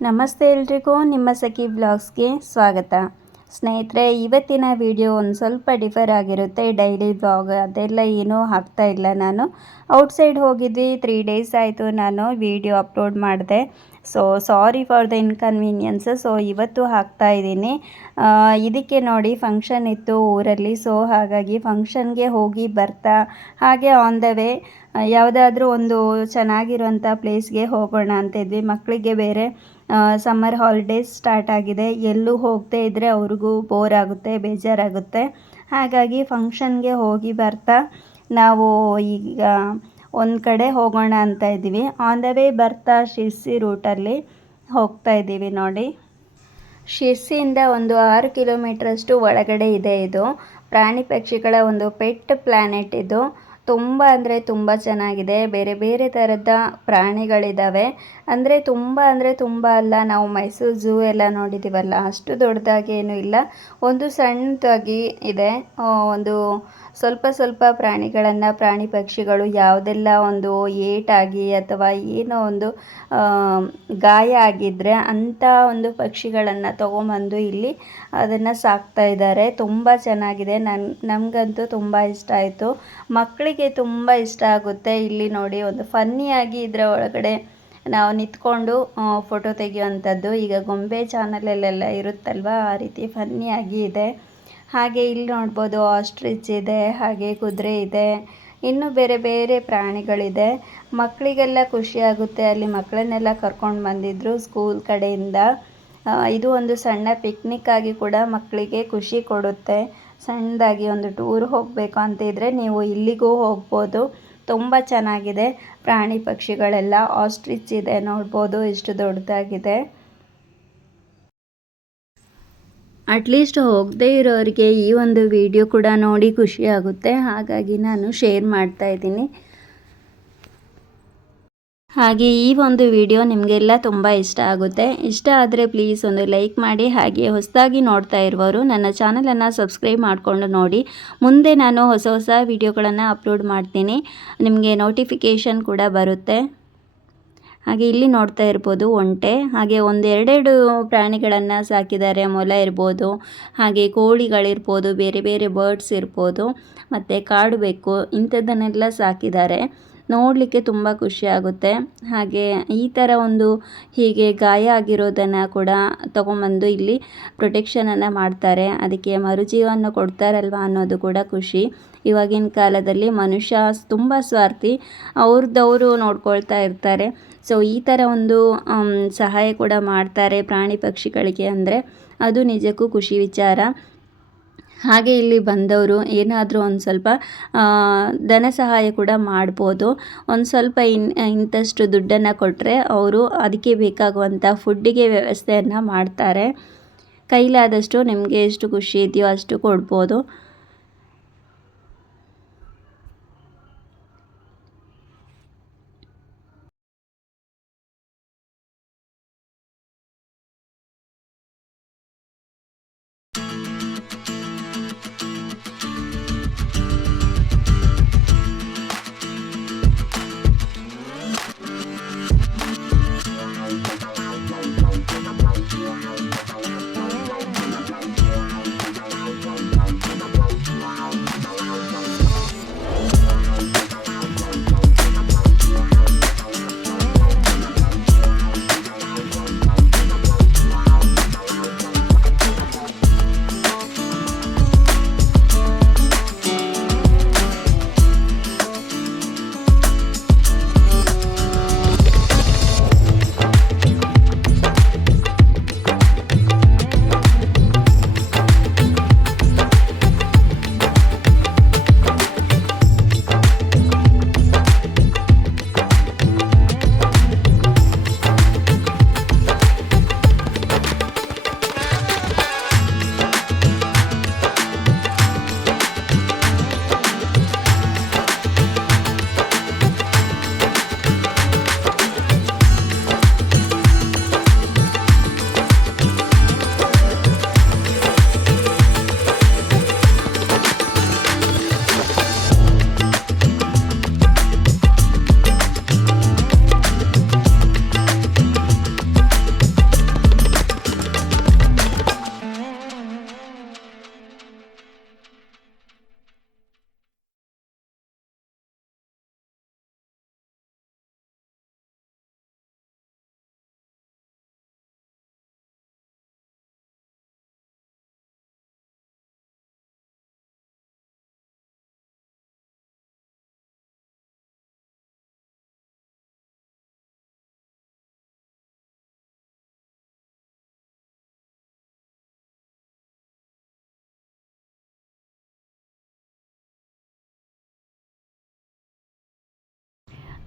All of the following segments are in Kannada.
ನಮಸ್ತೆ ಎಲ್ರಿಗೂ, ನಿಮ್ಮ ಸಖಿ ಬ್ಲಾಗ್ಸ್ಗೆ ಸ್ವಾಗತ. ಸ್ನೇಹಿತರೆ, ಇವತ್ತಿನ ವಿಡಿಯೋ ಒಂದು ಸ್ವಲ್ಪ ಡಿಫರ್ ಆಗಿರುತ್ತೆ. ಡೈಲಿ ಬ್ಲಾಗ್ ಅದೆಲ್ಲ ಏನೂ ಹಾಕ್ತಾ ಇಲ್ಲ ನಾನು. ಔಟ್ಸೈಡ್ ಹೋಗಿದ್ವಿ, ತ್ರೀ ಡೇಸ್ ಆಯಿತು ನಾನು ವಿಡಿಯೋ ಅಪ್ಲೋಡ್ ಮಾಡಿದೆ. So, sorry for the inconvenience. So, ಇವತ್ತು ಹಾಕ್ತಾ ಇದ್ದೀನಿ. ಇದಕ್ಕೆ ನೋಡಿ ಫಂಕ್ಷನ್ ಇತ್ತು ಊರಲ್ಲಿ. ಸೊ, ಹಾಗಾಗಿ ಫಂಕ್ಷನ್ಗೆ ಹೋಗಿ ಬರ್ತಾ ಹಾಗೆ ಆನ್ ದ ವೇ ಯಾವುದಾದ್ರೂ ಒಂದು ಚೆನ್ನಾಗಿರುವಂಥ ಪ್ಲೇಸ್ಗೆ ಹೋಗೋಣ ಅಂತ ಇದ್ವಿ ಮಕ್ಕಳಿಗೆ ಬೇರೆ ಸಮ್ಮರ್ ಹಾಲಿಡೇಸ್ ಸ್ಟಾರ್ಟ್ ಆಗಿದೆ. ಎಲ್ಲೂ ಹೋಗದೇ ಇದ್ದರೆ ಅವ್ರಿಗೂ ಬೋರ್ ಆಗುತ್ತೆ, ಬೇಜಾರಾಗುತ್ತೆ. ಹಾಗಾಗಿ ಫಂಕ್ಷನ್ಗೆ ಹೋಗಿ ಬರ್ತಾ ನಾವು ಈಗ ಒಂದು ಕಡೆ ಹೋಗೋಣ ಅಂತ ಇದ್ದೀವಿ. ಆನ್ ದ ವೇ ಬರ್ತಾ ಶಿರ್ಸಿ ರೂಟಲ್ಲಿ ಹೋಗ್ತಾ ಇದ್ದೀವಿ ನೋಡಿ. ಶಿರ್ಸಿಯಿಂದ ಒಂದು ಆರು ಕಿಲೋಮೀಟ್ರಷ್ಟು ಒಳಗಡೆ ಇದೆ ಇದು. ಪ್ರಾಣಿ ಪಕ್ಷಿಗಳ ಒಂದು ಪೆಟ್ ಪ್ಲ್ಯಾನೆಟ್ ಇದು. ತುಂಬ ಅಂದರೆ ತುಂಬ ಚೆನ್ನಾಗಿದೆ. ಬೇರೆ ಬೇರೆ ಥರದ ಪ್ರಾಣಿಗಳಿದ್ದಾವೆ ಅಂದರೆ ತುಂಬ ಅಂದರೆ ತುಂಬ ಅಲ್ಲ. ನಾವು ಮೈಸೂರು ಝೂ ಎಲ್ಲ ನೋಡಿದ್ದೀವಲ್ಲ ಅಷ್ಟು ದೊಡ್ಡದಾಗಿ ಏನೂ ಇಲ್ಲ. ಒಂದು ಸಣ್ಣದಾಗಿ ಇದೆ. ಒಂದು ಸ್ವಲ್ಪ ಸ್ವಲ್ಪ ಪ್ರಾಣಿಗಳನ್ನು, ಪ್ರಾಣಿ ಪಕ್ಷಿಗಳು ಯಾವುದೆಲ್ಲ ಒಂದು ಏಟಾಗಿ ಅಥವಾ ಏನೋ ಒಂದು ಗಾಯ ಆಗಿದ್ದರೆ ಅಂಥ ಒಂದು ಪಕ್ಷಿಗಳನ್ನು ತೊಗೊಂಬಂದು ಇಲ್ಲಿ ಅದನ್ನು ಸಾಕ್ತಾ ಇದ್ದಾರೆ. ತುಂಬ ಚೆನ್ನಾಗಿದೆ. ನನ್ನ ನಮಗಂತೂ ತುಂಬ ಇಷ್ಟ ಆಯಿತು. ಮಕ್ಕಳಿಗೆ ತುಂಬ ಇಷ್ಟ ಆಗುತ್ತೆ. ಇಲ್ಲಿ ನೋಡಿ ಒಂದು ಫನ್ನಿಯಾಗಿ ಇದರ ಒಳಗಡೆ ನಾವು ನಿಂತ್ಕೊಂಡು ಫೋಟೋ ತೆಗೆಯುವಂಥದ್ದು ಈಗ ಗೊಂಬೆ ಚಾನಲಲ್ಲೆಲ್ಲ ಇರುತ್ತಲ್ವ? ಆ ರೀತಿ ಫನ್ನಿಯಾಗಿ ಇದೆ. ಹಾಗೆ ಇಲ್ಲಿ ನೋಡ್ಬೋದು ಆಸ್ಟ್ರಿಚ್ ಇದೆ, ಹಾಗೆ ಕುದುರೆ ಇದೆ, ಇನ್ನು ಬೇರೆ ಬೇರೆ ಪ್ರಾಣಿಗಳಿದೆ. ಮಕ್ಕಳಿಗೆಲ್ಲ ಖುಷಿಯಾಗುತ್ತೆ ಅಲ್ಲಿ ಮಕ್ಕಳನ್ನೆಲ್ಲ ಕರ್ಕೊಂಡು ಬಂದಿದ್ದರು ಸ್ಕೂಲ್ ಕಡೆಯಿಂದ. ಇದು ಒಂದು ಸಣ್ಣ ಪಿಕ್ನಿಕ್ ಆಗಿ ಕೂಡ ಮಕ್ಕಳಿಗೆ ಖುಷಿ ಕೊಡುತ್ತೆ. ಸಣ್ಣದಾಗಿ ಒಂದು ಟೂರ್ ಹೋಗಬೇಕು ಅಂತ ಇದ್ದರೆ ನೀವು ಇಲ್ಲಿಗೂ ಹೋಗ್ಬೋದು. ತುಂಬ ಚೆನ್ನಾಗಿದೆ. ಪ್ರಾಣಿ ಪಕ್ಷಿಗಳೆಲ್ಲ ಆಸ್ಟ್ರಿಚ್ ಇದೆ. ನೋಡ್ಬೋದು ಎಷ್ಟು ದೊಡ್ಡದಾಗಿದೆ. ಅಟ್ಲೀಸ್ಟ್ ಹೋಗದೇ ಇರೋರಿಗೆ ಈ ಒಂದು ವಿಡಿಯೋ ಕೂಡ ನೋಡಿ ಖುಷಿಯಾಗುತ್ತೆ ಹಾಗಾಗಿ ನಾನು ಶೇರ್ ಮಾಡ್ತಾ ಇದ್ದೀನಿ. ಹಾಗೆ ಈ ಒಂದು ವಿಡಿಯೋ ನಿಮಗೆಲ್ಲ ತುಂಬ ಇಷ್ಟ ಆಗುತ್ತೆ. ಇಷ್ಟ ಆದರೆ ಪ್ಲೀಸ್ ಒಂದು ಲೈಕ್ ಮಾಡಿ, ಹಾಗೆ ಹೊಸದಾಗಿ ನೋಡ್ತಾ ಇರುವವರು ನನ್ನ ಚಾನಲನ್ನು ಸಬ್ಸ್ಕ್ರೈಬ್ ಮಾಡಿಕೊಂಡು ನೋಡಿ. ಮುಂದೆ ನಾನು ಹೊಸ ಹೊಸ ವಿಡಿಯೋಗಳನ್ನು ಅಪ್ಲೋಡ್ ಮಾಡ್ತೀನಿ. ನಿಮಗೆ ನೋಟಿಫಿಕೇಷನ್ ಕೂಡ ಬರುತ್ತೆ. ಹಾಗೆ ಇಲ್ಲಿ ನೋಡ್ತಾ ಇರ್ಬೋದು ಒಂಟೆ. ಹಾಗೆ ಒಂದೆರಡೆರಡು ಪ್ರಾಣಿಗಳನ್ನು ಸಾಕಿದ್ದಾರೆ. ಮೊಲ ಇರ್ಬೋದು, ಹಾಗೆ ಕೋಳಿಗಳಿರ್ಬೋದು, ಬೇರೆ ಬೇರೆ ಬರ್ಡ್ಸ್ ಇರ್ಬೋದು, ಮತ್ತು ಕಾಡು ಬೆಕ್ಕು ಇಂಥದ್ದನ್ನೆಲ್ಲ ಸಾಕಿದ್ದಾರೆ. ನೋಡಲಿಕ್ಕೆ ತುಂಬ ಖುಷಿಯಾಗುತ್ತೆ ಹಾಗೆ ಈ ಥರ ಒಂದು ಹೀಗೆ ಗಾಯ ಆಗಿರೋದನ್ನು ಕೂಡ ತೊಗೊಂಬಂದು ಇಲ್ಲಿ ಪ್ರೊಟೆಕ್ಷನನ್ನು ಮಾಡ್ತಾರೆ. ಅದಕ್ಕೆ ಮರುಜೀವನ ಕೊಡ್ತಾರಲ್ವ ಅನ್ನೋದು ಕೂಡ ಖುಷಿ. ಇವಾಗಿನ ಕಾಲದಲ್ಲಿ ಮನುಷ್ಯ ತುಂಬ ಸ್ವಾರ್ಥಿ ಅವ್ರದ್ದವರು ನೋಡ್ಕೊಳ್ತಾ ಇರ್ತಾರೆ. ಸೊ ಈ ಥರ ಒಂದು ಸಹಾಯ ಕೂಡ ಮಾಡ್ತಾರೆ ಪ್ರಾಣಿ ಪಕ್ಷಿಗಳಿಗೆ ಅಂದರೆ ಅದು ನಿಜಕ್ಕೂ ಖುಷಿ ವಿಚಾರ. ಹಾಗೆ ಇಲ್ಲಿ ಬಂದವರು ಏನಾದರೂ ಒಂದು ಸ್ವಲ್ಪ ಧನ ಸಹಾಯ ಕೂಡ ಮಾಡ್ಬೋದು. ಒಂದು ಸ್ವಲ್ಪ ಇನ್, ಇಂಥಷ್ಟು ದುಡ್ಡನ್ನು ಕೊಟ್ಟರೆ ಅವರು ಅದಕ್ಕೆ ಬೇಕಾಗುವಂಥ ಫುಡ್ಡಿಗೆ ವ್ಯವಸ್ಥೆಯನ್ನು ಮಾಡ್ತಾರೆ. ಕೈಲಾದಷ್ಟು ನಿಮಗೆ ಎಷ್ಟು ಖುಷಿ ಇದೆಯೋ ಅಷ್ಟು ಕೊಡ್ಬೋದು.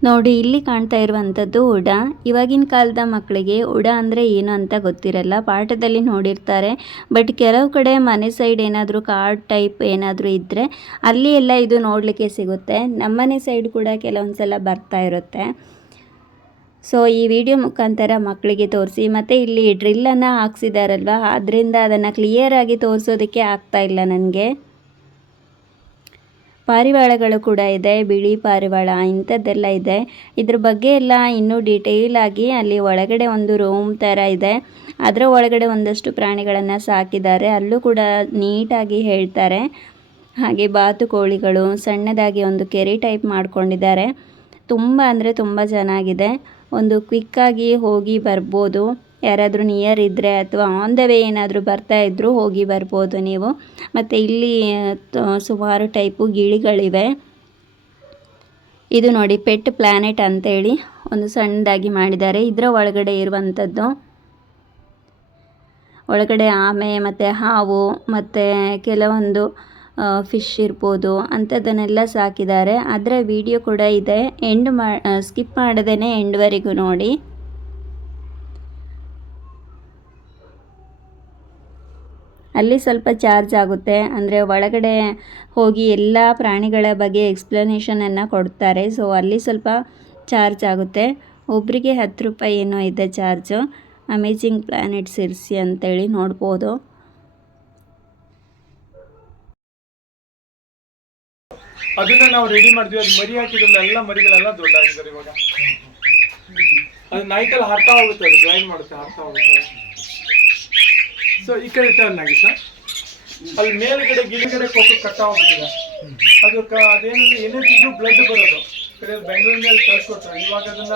ನೋಡಿ, ಇಲ್ಲಿ ಕಾಣ್ತಾ ಇರುವಂಥದ್ದು ಉಡ. ಇವಾಗಿನ ಕಾಲದ ಮಕ್ಕಳಿಗೆ ಉಡ ಅಂದರೆ ಏನು ಅಂತ ಗೊತ್ತಿರಲ್ಲ. ಪಾಠದಲ್ಲಿ ನೋಡಿರ್ತಾರೆ. ಬಟ್ ಕೆಲವು ಕಡೆ ಮನೆ ಸೈಡ್ ಏನಾದರೂ ಕಾರ್ಡ್ ಟೈಪ್ ಏನಾದರೂ ಇದ್ದರೆ ಅಲ್ಲಿ ಎಲ್ಲ ಇದು ನೋಡಲಿಕ್ಕೆ ಸಿಗುತ್ತೆ. ನಮ್ಮನೆ ಸೈಡ್ ಕೂಡ ಕೆಲವೊಂದು ಸಲ ಬರ್ತಾ ಇರುತ್ತೆ. ಸೊ ಈ ವಿಡಿಯೋ ಮುಖಾಂತರ ಮಕ್ಕಳಿಗೆ ತೋರಿಸಿ, ಮತ್ತು ಇಲ್ಲಿ ಡ್ರಿಲ್ಲನ್ನು ಹಾಕ್ಸಿದಾರಲ್ವ? ಅದರಿಂದ ಅದನ್ನು ಕ್ಲಿಯರಾಗಿ ತೋರಿಸೋದಕ್ಕೆ ಆಗ್ತಾ ಇಲ್ಲ ನನಗೆ. ಪಾರಿವಾಳಗಳು ಕೂಡ ಇದೆ, ಬಿಳಿ ಪಾರಿವಾಳ ಇಂಥದ್ದೆಲ್ಲ ಇದೆ. ಇದ್ರ ಬಗ್ಗೆ ಎಲ್ಲ ಇನ್ನೂ ಡೀಟೇಲ್ ಆಗಿ ಅಲ್ಲಿ ಒಳಗಡೆ ಒಂದು ರೂಮ್ ಥರ ಇದೆ. ಅದರ ಒಳಗಡೆ ಒಂದಷ್ಟು ಪ್ರಾಣಿಗಳನ್ನು ಸಾಕಿದ್ದಾರೆ. ಅಲ್ಲೂ ಕೂಡ ನೀಟಾಗಿ ಹೇಳ್ತಾರೆ. ಹಾಗೆ ಬಾತುಕೋಳಿಗಳು ಸಣ್ಣದಾಗಿ ಒಂದು ಕೆರೆ ಟೈಪ್ ಮಾಡ್ಕೊಂಡಿದ್ದಾರೆ. ತುಂಬ ಅಂದರೆ ತುಂಬ ಚೆನ್ನಾಗಿದೆ ಒಂದು ಕ್ವಿಕ್ಕಾಗಿ ಹೋಗಿ ಬರ್ಬೋದು. ಯಾರಾದರೂ ನಿಯರ್ ಇದ್ದರೆ ಅಥವಾ ಆನ್ ದ ವೇ ಏನಾದರೂ ಬರ್ತಾ ಇದ್ದರೂ ಹೋಗಿ ಬರ್ಬೋದು ನೀವು. ಮತ್ತು ಇಲ್ಲಿ ಸುಮಾರು ಟೈಪು ಗಿಳಿಗಳಿವೆ. ಇದು ನೋಡಿ ಪೆಟ್ ಪ್ಲ್ಯಾನೆಟ್ ಅಂತೇಳಿ ಒಂದು ಸಣ್ಣದಾಗಿ ಮಾಡಿದ್ದಾರೆ. ಇದರ ಒಳಗಡೆ ಇರುವಂಥದ್ದು. ಒಳಗಡೆ ಆಮೆ, ಮತ್ತು ಹಾವು, ಮತ್ತು ಕೆಲವೊಂದು ಫಿಶ್ ಇರ್ಬೋದು. ಅಂಥದ್ದನ್ನೆಲ್ಲ ಸಾಕಿದ್ದಾರೆ. ಅದರ ವಿಡಿಯೋ ಕೂಡ ಇದೆ. ಎಂಡ್ ಮಾ ಸ್ಕಿಪ್ ಮಾಡದೇ ಎಂಡ್ವರೆಗೂ ನೋಡಿ. ಅಲ್ಲಿ ಸ್ವಲ್ಪ ಚಾರ್ಜ್ ಆಗುತ್ತೆ. ಅಂದರೆ ಒಳಗಡೆ ಹೋಗಿ ಎಲ್ಲ ಪ್ರಾಣಿಗಳ ಬಗ್ಗೆ ಎಕ್ಸ್ಪ್ಲನೇಷನನ್ನು ಕೊಡ್ತಾರೆ. ಸೊ ಅಲ್ಲಿ ಸ್ವಲ್ಪ ಚಾರ್ಜ್ ಆಗುತ್ತೆ. ಒಬ್ಬರಿಗೆ ಹತ್ತು ರೂಪಾಯಿ ಏನೋ ಇದೆ ಚಾರ್ಜು. ಅಮೇಜಿಂಗ್ ಪ್ಲ್ಯಾನೆಟ್ ಸಿರ್ಸಿ ಅಂತೇಳಿ ನೋಡ್ಬೋದು. ಅದನ್ನ ನಾವು ರೆಡಿ ಮಾಡ್ತೀವಿ. ಅದು ಮರಿ ಹಾಕಿದ್ರಲ್ಲ ಎಲ್ಲ ಮರಿಗಳೆಲ್ಲ ದೊಡ್ಡಾಗಿದ್ದಾರೆ ಇವಾಗ. ಅದು ನೈಟಲ್ಲಿ ಹಾರ್ತಾ ಹೋಗುತ್ತೆ ಅದು ಜಾಯಿನ್ ಮಾಡುತ್ತೆ ಹಾರ್ತಾ ಹೋಗುತ್ತೆ. ಸೊ ಈ ಕಡೆ ಟರ್ನ್ ಆಗಿ ಸರ್ ಅಲ್ಲಿ ಮೇಲ್ಗಡೆ ಗಿಡಗಡೆ ಕೊಟ್ಟು ಕಟ್ಟಾಗೋಗಿದೆ ಅದಕ್ಕೆ ಅದೇನಂದ್ರೆ ಏನೇ ತಿಂದ್ರು ಬ್ಲಡ್ ಬರೋದು. ಕಡೆ ಬೆಂಗಳೂರಿನಲ್ಲಿ ಇವಾಗ ಅದನ್ನ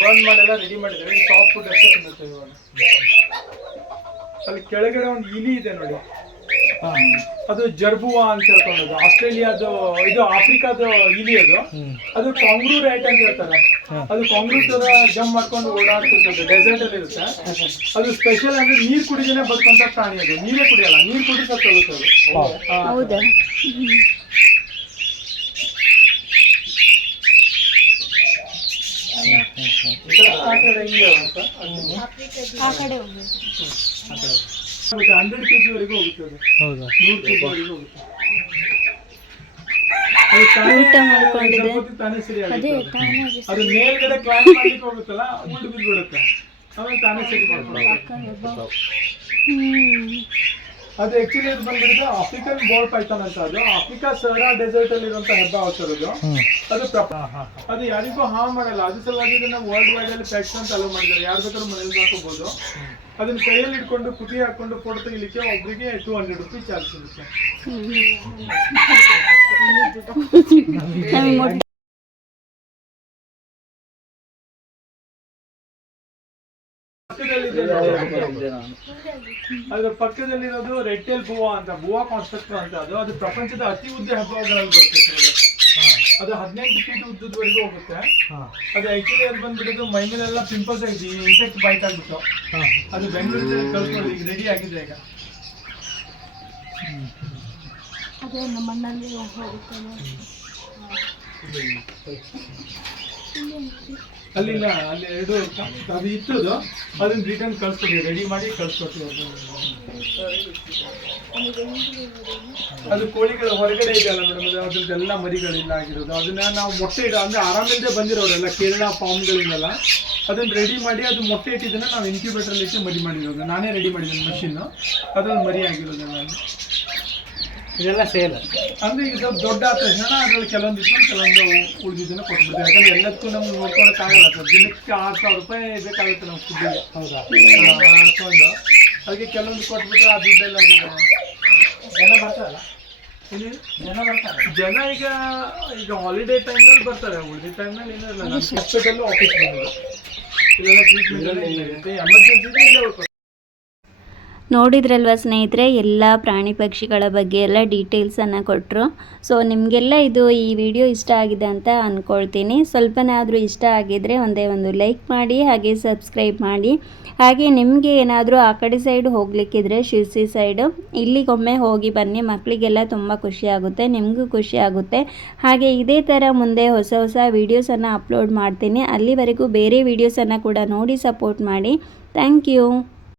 ಬರ್ನ್ ಮಾಡೆಲ್ಲ ರೆಡಿ ಮಾಡಿದ್ದಾರೆ. ಸಾಫ್ಟ್ ಫುಡ್ ಅಷ್ಟೇ ತಿನ್ನುತ್ತೆ ಇವಾಗ. ಅಲ್ಲಿ ಕೆಳಗಡೆ ಒಂದು ಇಲಿ ಇದೆ ನೋಡಿ. ಅದು ಜರ್ಬುವಾ ಅಂತ ಹೇಳ್ಕೊಂಡದ್ದು. ಆಸ್ಟ್ರೇಲಿಯಾದು ಇದು ಆಫ್ರಿಕಾದ ಇಲಿ ಅದು. ಅದು ಕಾಂಗ್ರೂ ರೈಟ್ ಅಂತ ಹೇಳ್ತಾರೆ. ಅದು ಕಾಂಗ್ರೂ ತರ ಜಂಪ್ ಮಾಡ್ಕೊಂಡು ಓಡಾಡ್ತಿರ್ತದೆ. ಡೆಸರ್ಟ್ ಅಲ್ಲಿ ಇರುತ್ತೆ. ಅದು ಸ್ಪೆಷಲ್ ಅಂದ್ರೆ ನೀರ್ ಕುಡಿದೇನೆ ಬದುಕಂತ ಪ್ರಾಣಿ ಅದು. ನೀರೇ ಕುಡಿಯಲ್ಲ. ನೀರ್ ಕುಡಿದ್ರೆ ಸತ್ತೋಗುತ್ತೆ ಅದು. ಕಡೆ ಹಿಂಗೆ ಆ ಕಡೆ ಅಂತ ಹಂಡ್ರೆಡ್ ಕೆ ಜಿವರೆಗೂ ಹೋಗುತ್ತೆ ಅದು. ಹೌದಾ? ನೂರು ಕೆ ಹೋಗುತ್ತೆ. ಅದು ತಾನೇ ಊಟ ಮಾಡ್ಕೊಂಡಿದೆ. ಸ್ವಲ್ಪ ಹೊತ್ತಿಗೆ ತಾನೇ ಸರಿ ಆಗುತ್ತೆ ಅದು ಮೇಲ್ಗಡೆ ಕ್ಲೈಂಬ್ ಮಾಡ್ಲಿಕ್ಕೆ ಹೋಗುತ್ತಲ್ಲ ಉಂಡು ಬಿದ್ಬಿಡುತ್ತೆ ಆಮೇಲೆ ತಾನೇ ಸರಿ ಮಾಡ್ಕೊಳ್ಳುತ್ತೆ ಅದು ಆಕ್ಚುಲಿ ಅದು ಬಂದ್ಬಿಟ್ಟು ಆಫ್ರಿಕನ್ ಗೋಲ್ಡ್ ಪೈಥಾನ್ ಅಂತ ಅದು. ಆಫ್ರಿಕಾ ಸರಾ ಡೆಸರ್ಟ್ ಅಲ್ಲಿ ಇರುವಂತ ಹೆಬ್ಬ ಆಗ್ತಿರೋದು ಅದು. ಪ್ರಪ- ಅದು ಯಾರಿಗೂ ಹಾರ್ಮ್ ಮಾಡಲ್ಲ ಅದು ಸಲುವಾಗಿ ಇದನ್ನ ವರ್ಲ್ಡ್ ವೈಡ್ ಅಲ್ಲಿ ಪೆಟ್ಸ್ ಅಂತ ಅಲೋ ಮಾಡಿದ್ದಾರೆ. ಯಾರು ಬೇಕಾದ್ರೂ ಮನೇಲಿ ಹಾಕೋಬಹುದು ಅದನ್ನ ಕೈಯಲ್ಲಿ ಇಟ್ಕೊಂಡು ಕುಟಿ ಹಾಕೊಂಡು ಫೋಟೋ ತೆಗಿಲಿಕ್ಕೆ ಒಬ್ಬರಿಗೆ ಟೂ ಹಂಡ್ರೆಡ್ ರುಪೀಸ್ ಚಾರ್ಜ್ ಸಿಗುತ್ತೆ. ಅದ್ರ ಪಕ್ಕದಲ್ಲಿರೋದು ರೆಡ್ ಟೇಲ್ ಬುವಾ ಅಂತ ಬುವಾ ಕಾನ್ಸ್ಟ್ರಕ್ಟರ್ ಅಂತ. ಅದು ಅದು ಪ್ರಪಂಚದ ಅತಿ ಉದ್ದ ಹಬ್ಬಗಳಲ್ಲಿ ಬರುತ್ತೆ ಸರ್ ಅದು. ಅದು ಹದಿನೆಂಟು ಫೀಟ್ ಉದ್ದದವರೆಗೂ ಹೋಗುತ್ತೆ. ಅದು ಆಕ್ಚುಲಿ ಅದು ಬಂದ್ಬಿಟ್ಟು ಮೈಮೇಲೆಲ್ಲ ಪಿಂಪಲ್ಸ್ ಆಗಿದೆ ಇನ್ಸೆಕ್ಟ್ ಬೈಟ್ ಆಗ್ಬಿಟ್ಟು. ಅದು ಬೆಂಗಳೂರಲ್ಲಿ ಕಳ್ಸ್ಕೊಂಡು ಈಗ ರೆಡಿ ಆಗಿದೆ ಈಗ. ಅಲ್ಲಿ ಇಲ್ಲ ಅಲ್ಲಿ ಎರಡು ಅದು ಇತ್ತದು ಅದನ್ನ ರಿಟರ್ನ್ ಕಳ್ಸ್ಕೊಡಿ ರೆಡಿ ಮಾಡಿ ಕಳ್ಸ್ಕೊಡ್ತೀವಿ ಅದು. ಕೋಳಿಗಳ ಹೊರಗಡೆ ಇದೆಯಲ್ಲ ಮೇಡಮ್ ಅದು ಅದ್ರದ್ದೆಲ್ಲ ಮರಿಗಳಿಲ್ಲ ಆಗಿರೋದು. ಅದನ್ನ ನಾವು ಮೊಟ್ಟೆ ಇಡ ಅಂದ್ರೆ ಆರಾಮಿಲ್ಲದೆ ಬಂದಿರೋರೆಲ್ಲ, ಕೇರಳ ಫಾರ್ಮ್ಗಳಿಂದಲ್ಲ ಅದನ್ನ ರೆಡಿ ಮಾಡಿ ಅದು ಮೊಟ್ಟೆ ಇಟ್ಟಿದ್ದನ್ನ ನಾವು ಇನ್ಕ್ಯುಬೇಟರ್ ಇಟ್ಟು ಮರಿ ಮಾಡಿರೋದು. ನಾನೇ ರೆಡಿ ಮಾಡಿದ್ದೀನಿ ಮಷಿನ್ ಅದ್ರಲ್ಲಿ ಮರಿ ಆಗಿರೋದು ನಾನು ಇದೆಲ್ಲ ಸೇಲ್ ಅಂದ್ರೆ ಈಗ ಸ್ವಲ್ಪ ದೊಡ್ಡ ಆದ ತಕ್ಷಣ ಅದ್ರಲ್ಲಿ ಕೆಲವೊಂದು ಇಟ್ಕೊಂಡು ಕೆಲವೊಂದು ಉಳಿದಿದ್ದನ್ನು ಕೊಟ್ಬಿಡ್ತೀವಿ. ಯಾಕಂದ್ರೆ ಎಲ್ಲದಕ್ಕೂ ನಮ್ಗೆ ನೋಡ್ಕೊಳಕ್ ಆಗಲ್ಲ. ಸರ್ ದಿನಕ್ಕೆ ಆರು ಸಾವಿರ ರೂಪಾಯಿ ಬೇಕಾಗುತ್ತೆ ನಮ್ಮ ಫುಡ್ಡಿಗೆ ಹೌದಾ? ಹಾಕೊಂಡು ಅದಕ್ಕೆ ಕೆಲವೊಂದು ಕೊಟ್ಬಿಟ್ರೆ ಆ ದುಡ್ಡೆಲ್ಲ ಜನ ಬರ್ತಾರಲ್ಲ? ಏನು? ಜನ ಬರ್ತಾರೆ ಜನ ಈಗ ಈಗ ಹಾಲಿಡೇ ಟೈಮ್ನಲ್ಲಿ ಬರ್ತಾರೆ. ಉಳಿದ ಟೈಮ್ನಲ್ಲಿ ಏನೂ ಇಲ್ಲ. ಆಫೀಸ್ ಬಂದಿದ್ದು ಇದೆಲ್ಲ ಟ್ರೀಟ್ಮೆಂಟ್ ಎಮರ್ಜೆನ್ಸಿ ಇಲ್ಲೇ. ಹೋಗ್ತಾರೆ ನೋಡಿದ್ರಲ್ವ ಸ್ನೇಹಿತರೆ, ಎಲ್ಲ ಪ್ರಾಣಿ ಪಕ್ಷಿಗಳ ಬಗ್ಗೆ ಎಲ್ಲ ಡೀಟೇಲ್ಸನ್ನು ಕೊಟ್ಟರು ಸೊ ನಿಮಗೆಲ್ಲ ಇದು ಈ ವಿಡಿಯೋ ಇಷ್ಟ ಆಗಿದೆ ಅಂತ ಅಂದ್ಕೊಳ್ತೀನಿ ಸ್ವಲ್ಪನಾದರೂ ಇಷ್ಟ ಆಗಿದರೆ ಒಂದೇ ಒಂದು ಲೈಕ್ ಮಾಡಿ, ಹಾಗೆ ಸಬ್ಸ್ಕ್ರೈಬ್ ಮಾಡಿ. ಹಾಗೆ ನಿಮಗೆ ಏನಾದರೂ ಆ ಕಡೆ ಸೈಡ್ ಹೋಗಲಿಕ್ಕಿದ್ರೆ ಶಿರ್ಸಿ ಸೈಡು ಇಲ್ಲಿಗೊಮ್ಮೆ ಹೋಗಿ ಬನ್ನಿ. ಮಕ್ಕಳಿಗೆಲ್ಲ ತುಂಬ ಖುಷಿ ಆಗುತ್ತೆ, ನಿಮಗೂ ಖುಷಿ ಆಗುತ್ತೆ. ಹಾಗೆ ಇದೇ ಥರ ಮುಂದೆ ಹೊಸ ಹೊಸ ವೀಡಿಯೋಸನ್ನು ಅಪ್ಲೋಡ್ ಮಾಡ್ತೀನಿ. ಅಲ್ಲಿವರೆಗೂ ಬೇರೆ ವೀಡಿಯೋಸನ್ನು ಕೂಡ ನೋಡಿ ಸಪೋರ್ಟ್ ಮಾಡಿ. Thank you